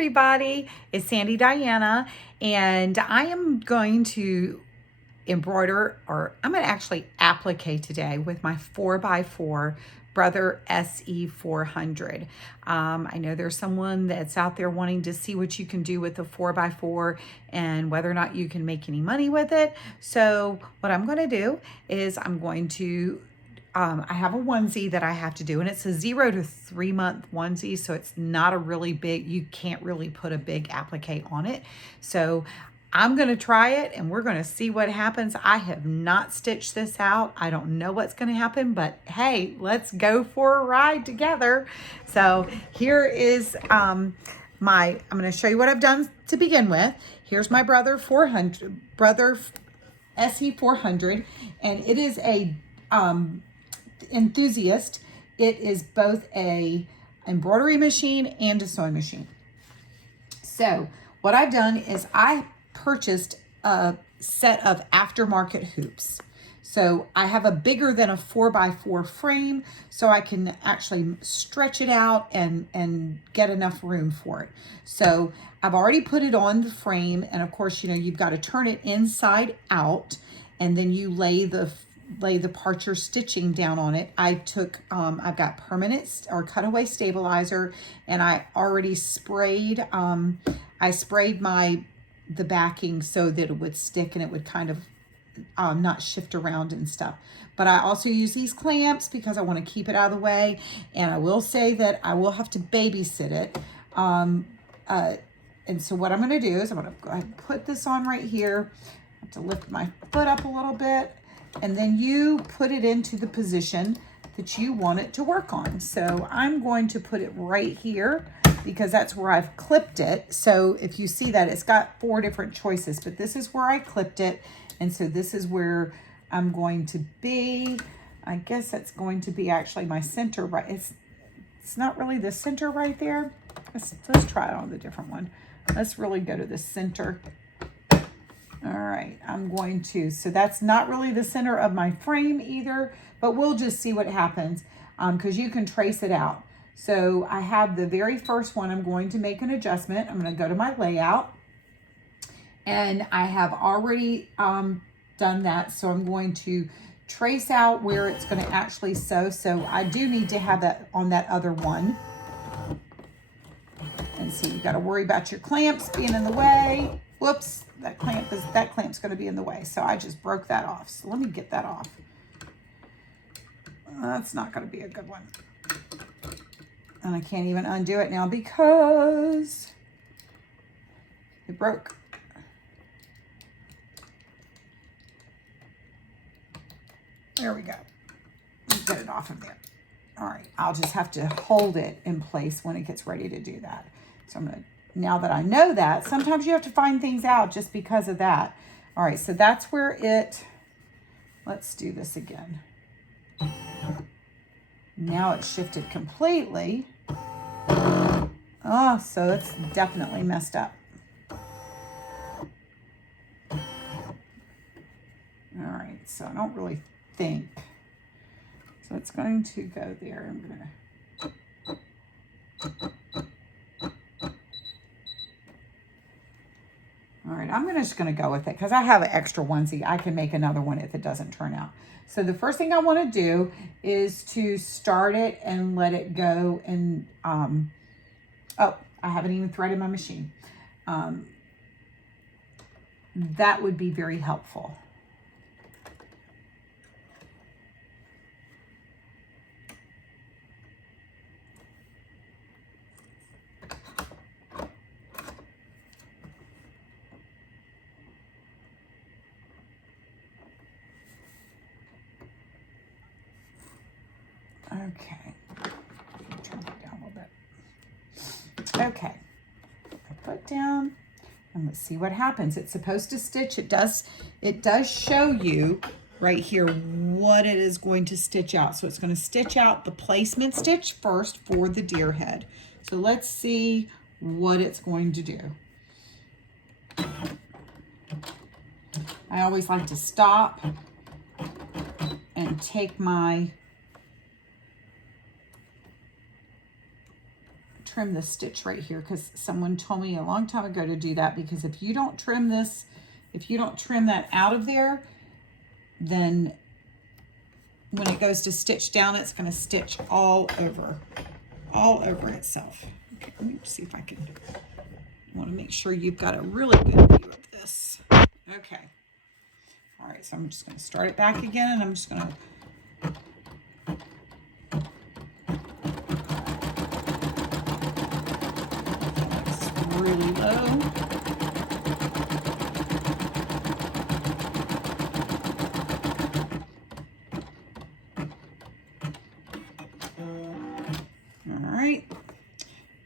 everybody, it's Sandy Diana, and I am going to embroider, or I'm going to actually applique today with my 4x4 Brother SE400. I know there's someone that's out there wanting to see what you can do with the 4x4 and whether or not you can make any money with it. So what I'm going to do is I'm going to I have a onesie that I have to do, and it's a 0 to 3 month onesie, so it's not a really big, you can't really put a big applique on it. So I'm going to try it and we're going to see what happens. I have not stitched this out. I don't know what's going to happen, but hey, let's go for a ride together. So here is I'm going to show you what I've done to begin with. Here's my Brother SE400, and it is a enthusiast. It is both a embroidery machine and a sewing machine. So what I've done is I purchased a set of aftermarket hoops. So I have a bigger than a 4x4 frame, so I can actually stretch it out and get enough room for it. So I've already put it on the frame, and of course, you know, you've got to turn it inside out, and then you lay the part you're stitching down on it. I've got permanent or cutaway stabilizer, and I already sprayed, I sprayed the backing so that it would stick and it would kind of not shift around and stuff. But I also use these clamps because I want to keep it out of the way. And I will say that I will have to babysit it. And so what I'm going to do is I'm going to go ahead and put this on right here. I have to lift my foot up a little bit, and then you put it into the position that you want it to work on. So I'm going to put it right here because that's where I've clipped it. So if you see that, it's got 4 different choices, but this is where I clipped it. And so this is where I'm going to be. I guess that's going to be actually my center, right? It's not really the center right there. Let's try it on the different one. Let's really go to the center. All right, I'm going to, so that's not really the center of my frame either, but we'll just see what happens because you can trace it out. So I have the very first one. I'm going to make an adjustment. I'm going to go to my layout, and I have already done that. So I'm going to trace out where it's going to actually sew. So I do need to have that on that other one. And so you got to worry about your clamps being in the way. Whoops, that clamp's going to be in the way. So I just broke that off. So let me get that off. That's not going to be a good one. And I can't even undo it now because it broke. There we go. Let's get it off of there. All right, I'll just have to hold it in place when it gets ready to do that. So I'm going to, now that I know that, sometimes you have to find things out just because of that. All right, so that's where let's do this again. Now it's shifted completely. Oh, so it's definitely messed up. All right, so I don't really think. So it's going to go there. I'm going to... All right, I'm just going to go with it because I have an extra onesie. I can make another one if it doesn't turn out. So the first thing I want to do is to start it and let it go. And, oh, I haven't even threaded my machine. That would be very helpful. Okay, turn it down a little bit. Okay, I put down, and let's see what happens. It's supposed to stitch. It does show you right here what it is going to stitch out. So it's going to stitch out the placement stitch first for the deer head. So let's see what it's going to do. I always like to stop and take my trim this stitch right here because someone told me a long time ago to do that, because if you don't trim this, if you don't trim that out of there, then when it goes to stitch down, it's going to stitch all over itself. Okay, let me see if I can, I want to make sure you've got a really good view of this. Okay. All right, so I'm just going to start it back again, and I'm just going to really low. All right,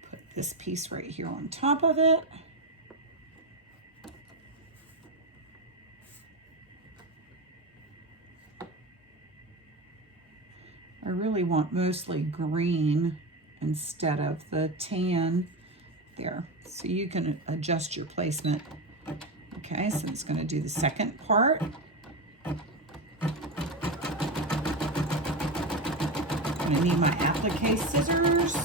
put this piece right here on top of it. I really want mostly green instead of the tan there, so you can adjust your placement. Okay, so it's going to do the second part. I'm going to need my applique scissors.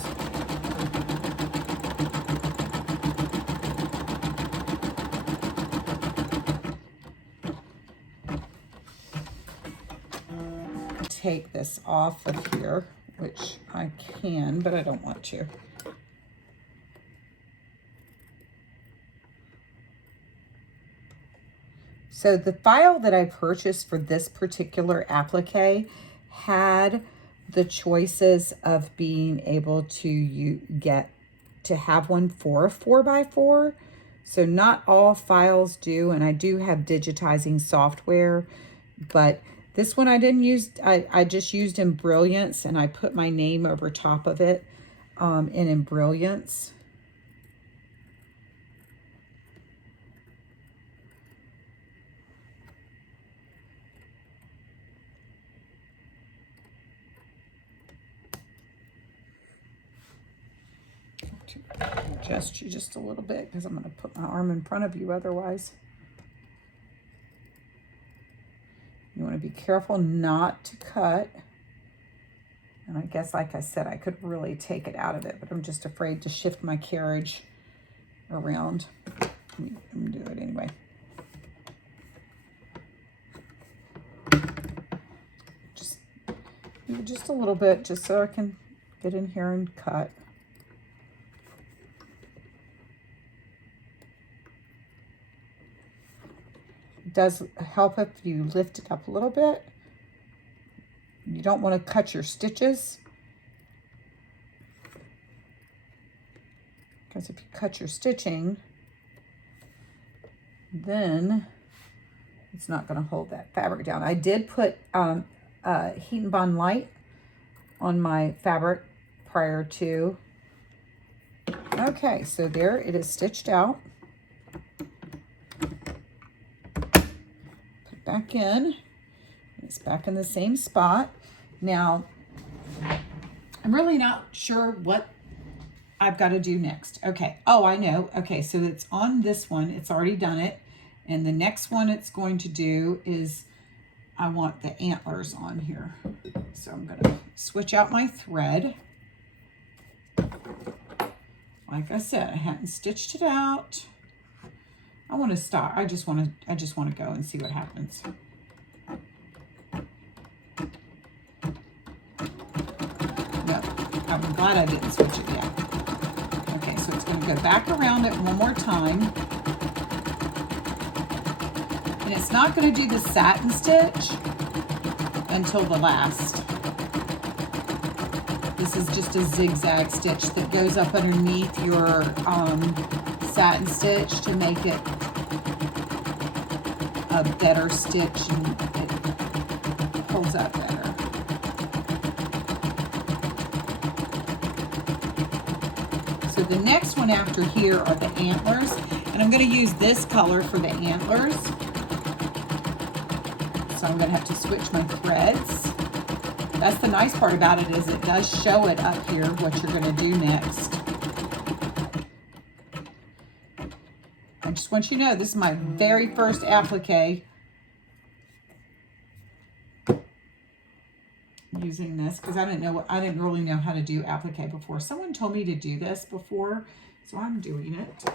Take this off of here, which I can, but I don't want to. So the file that I purchased for this particular applique had the choices of being able to have one for a 4x4. So not all files do, and I do have digitizing software, but this one I didn't use. I just used in Brilliance, and I put my name over top of it in Brilliance. Adjust you just a little bit because I'm going to put my arm in front of you otherwise. You want to be careful not to cut. And I guess, like I said, I could really take it out of it, but I'm just afraid to shift my carriage around. Let me do it anyway. Just a little bit, just so I can get in here and cut. It does help if you lift it up a little bit. You don't want to cut your stitches, because if you cut your stitching, then it's not going to hold that fabric down. I did put Heat and Bond Light on my fabric prior to. Okay, so there it is stitched out. Put it back in. It's back in the same spot. Now, I'm really not sure what I've got to do next. Okay. Oh, I know. Okay, so it's on this one. It's already done it. And the next one it's going to do is I want the antlers on here. So I'm going to switch out my thread. Like I said, I hadn't stitched it out. I want to start. I just want to go and see what happens. No, I'm glad I didn't switch it yet. Okay, so it's going to go back around it one more time. And it's not going to do the satin stitch until the last. This is just a zigzag stitch that goes up underneath your satin stitch to make it a better stitch, and it holds up better. So the next one after here are the antlers, and I'm going to use this color for the antlers. So I'm going to have to switch my threads. That's the nice part about it, is it does show it up here what you're going to do next. I just want you to know this is my very first applique using this because I didn't really know how to do applique before. Someone told me to do this before, so I'm doing it.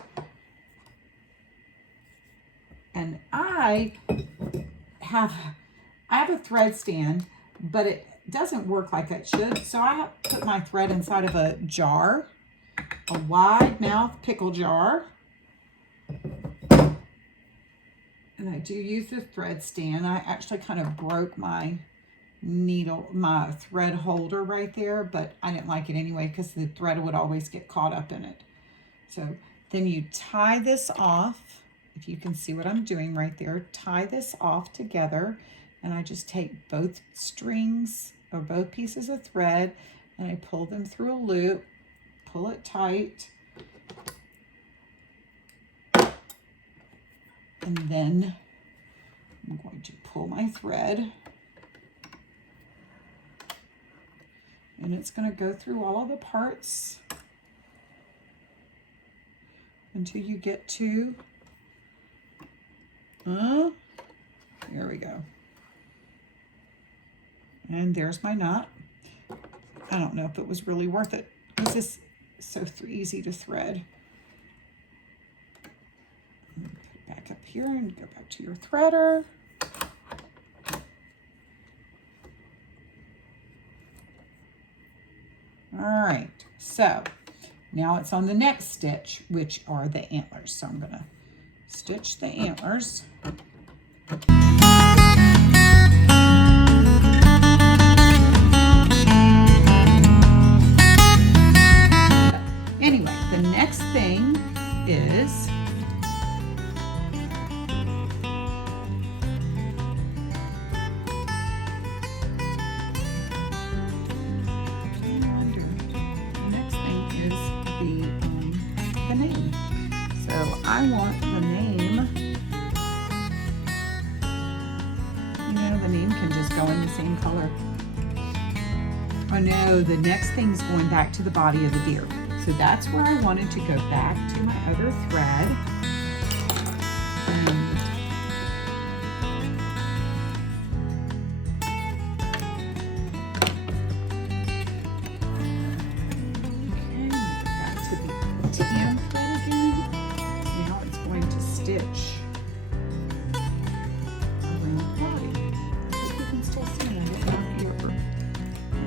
And I have a thread stand, but it doesn't work like it should. So I have to put my thread inside of a jar, a wide mouth pickle jar. And I do use the thread stand. I actually kind of broke my my thread holder right there, but I didn't like it anyway because the thread would always get caught up in it. So then you tie this off. If you can see what I'm doing right there, tie this off together, and I just take both strings or both pieces of thread and I pull them through a loop, pull it tight, and then I'm going to pull my thread, and it's going to go through all of the parts until you get to, there we go. And there's my knot. I don't know if it was really worth it because it's so easy to thread. Put it back up here and go back to your threader. All right, so now it's on the next stitch, which are the antlers. So I'm gonna stitch the antlers. Anyway, the next thing is the name. So I want the name. You know, the name can just go in the same color. Oh no, the next thing's going back to the body of the deer. So that's where I wanted to go back to my other thread. And tan thread again. Now it's going to stitch around the body. I hope you can still see it. I didn't knock you over.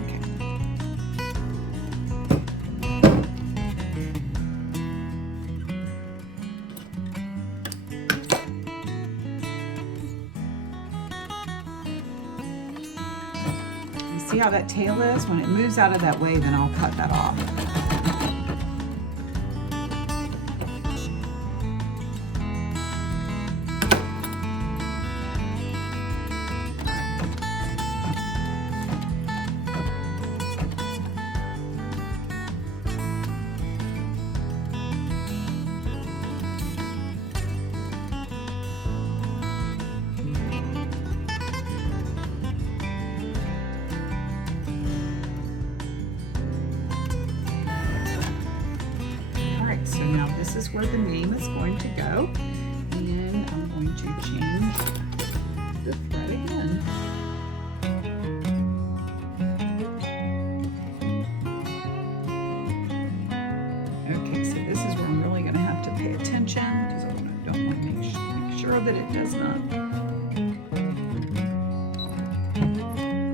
Okay. You see how that tail is? When it moves out of that way, then I'll cut that off. So now this is where the name is going to go, and I'm going to change the thread again. Okay, so this is where I'm really going to have to pay attention because I don't want to make sure that it does not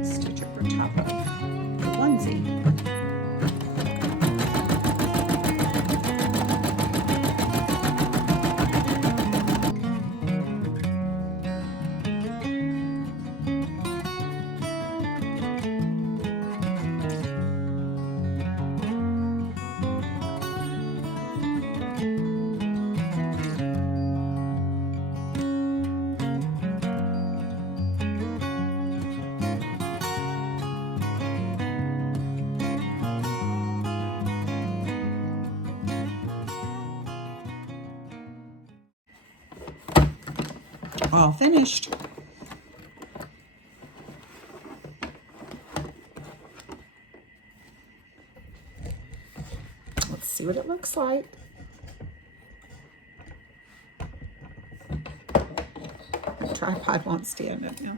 stitch over top of the onesie. All finished. Let's see what it looks like. The tripod won't stand it now.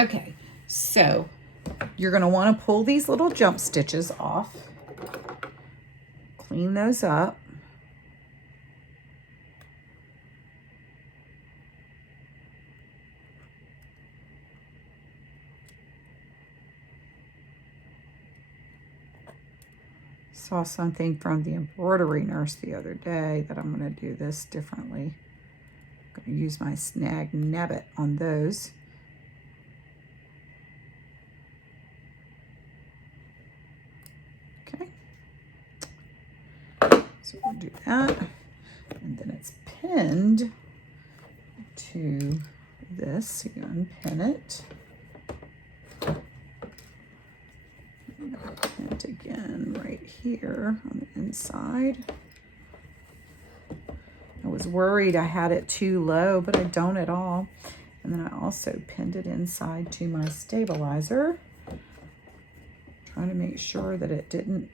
Okay, so you're going to want to pull these little jump stitches off. Clean those up. Saw something from the embroidery nurse the other day that I'm going to do this differently. I'm going to use my snag nebbit on those. Okay. So we'll do that. And then it's pinned to this. So you unpin it. Pin it again right here on the inside. I was worried I had it too low, but I don't at all. And then I also pinned it inside to my stabilizer, trying to make sure that it didn't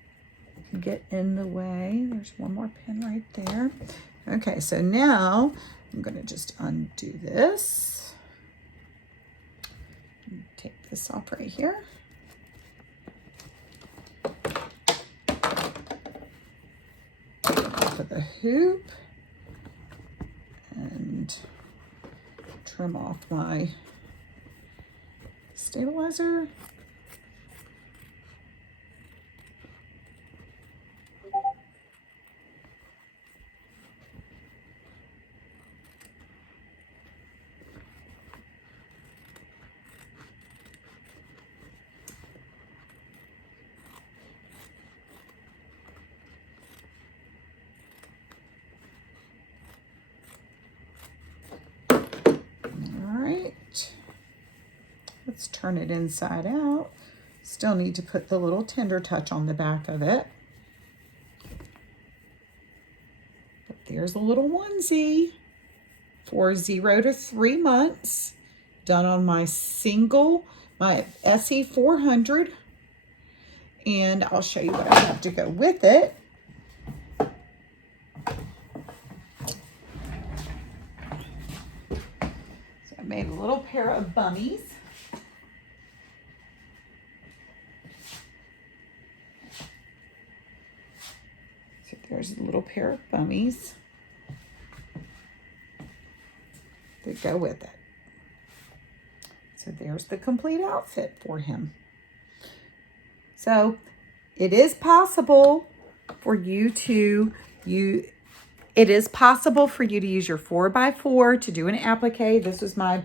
get in the way. There's one more pin right there. Okay, so now I'm going to just undo this. Take this off right here. Off of the hoop and trim off my stabilizer. Let's turn it inside out. Still need to put the little tender touch on the back of it. But there's a little onesie for 0 to 3 months, done on my SE 400. And I'll show you what I have to go with it. So I made a little pair of bummies. There's a little pair of bummies that go with it. So there's the complete outfit for him. So it is possible for you to use your 4x4 to do an applique. This is my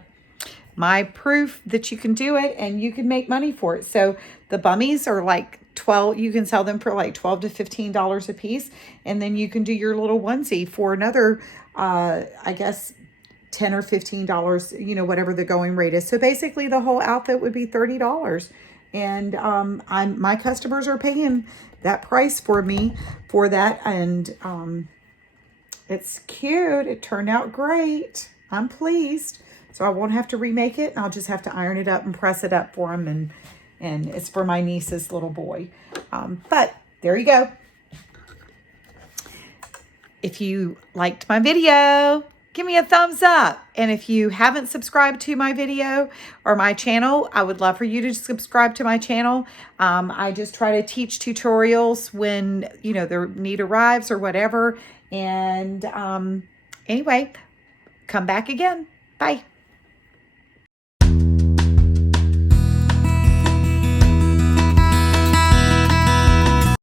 proof that you can do it and you can make money for it. So the bummies are like you can sell them for like $12 to $15 a piece. And then you can do your little onesie for another, I guess, $10 or $15, you know, whatever the going rate is. So basically the whole outfit would be $30. And my customers are paying that price for me for that. And it's cute. It turned out great. I'm pleased. So I won't have to remake it. I'll just have to iron it up and press it up for him. And it's for my niece's little boy. But there you go. If you liked my video, give me a thumbs up. And if you haven't subscribed to my video or my channel, I would love for you to subscribe to my channel. I just try to teach tutorials when, you know, the need arrives or whatever. And anyway, come back again. Bye.